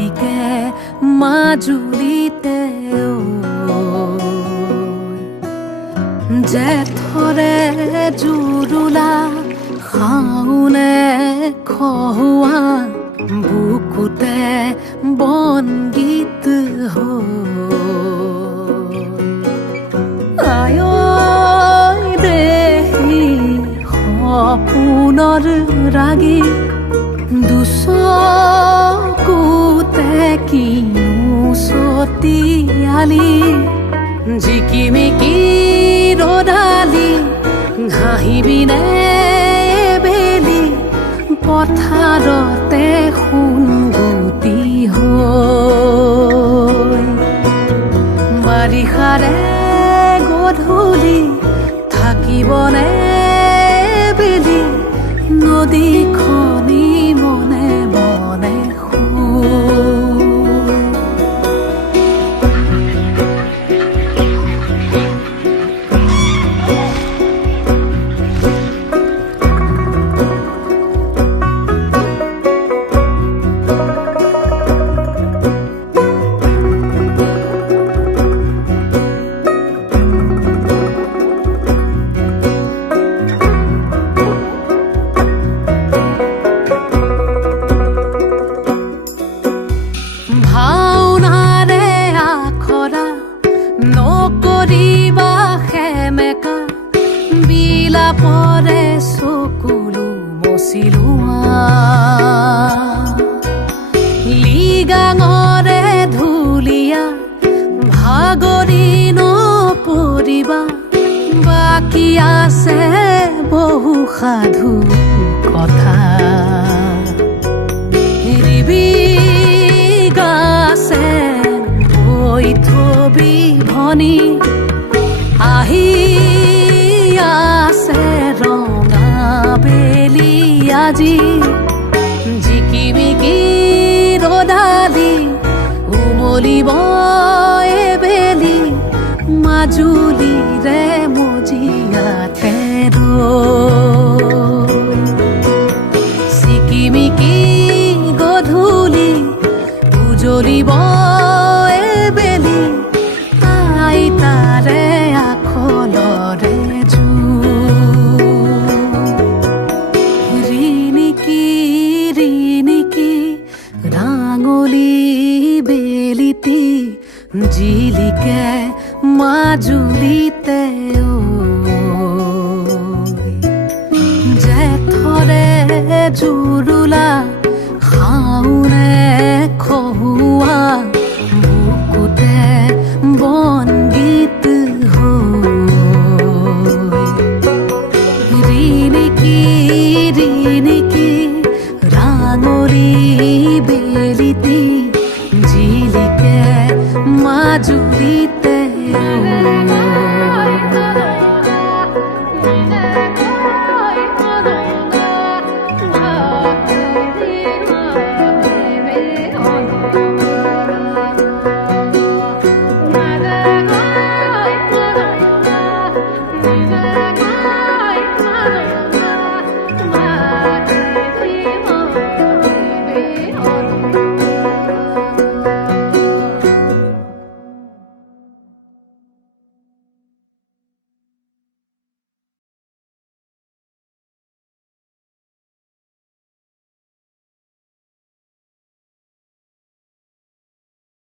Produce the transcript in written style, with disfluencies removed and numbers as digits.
জিলিকে মাজুলীতে জেঠৰে জুৰুলা শাওনে খহুৱা বুকুতে বনগীত আয় দেহি সপোনৰ ৰাগী দুচকুতে কিনো চতিয়ালি জিকিমিকি ৰদালি ঘাঁহিবিনে বেলি পথাৰতে সোণগুটি হৈ বাৰিষাৰে গধূলি থাকিবনে বেলি নদীখনি মনে মনে ভাওনাৰে আখৰা নকৰিবা সেমেকা বিলাপৰে চকুলো মচিলোৱা লিগাঙৰে ধুলীয়া ভাগৰি নপৰিবা বাকী আছে বহু সাধু কথা থবি ভনী আহি আছে ৰঙা বেলি আজি জিকিমিকি ৰদালি উমলিব বেলি মাজুলীৰে মজিয়াতে চিকিমিকি গধূলি উজলিব তাৰে আখলৰে ৰিণিকি ৰাঙলী বেলিতি জিলিকে মাজুলীতে জেঠৰে জুৰুলা শাওনে খহুৱা বুকুতে বনগীত ৰিণিকি ৰাঙলী বেলিতি জিলিকে মাজুলীত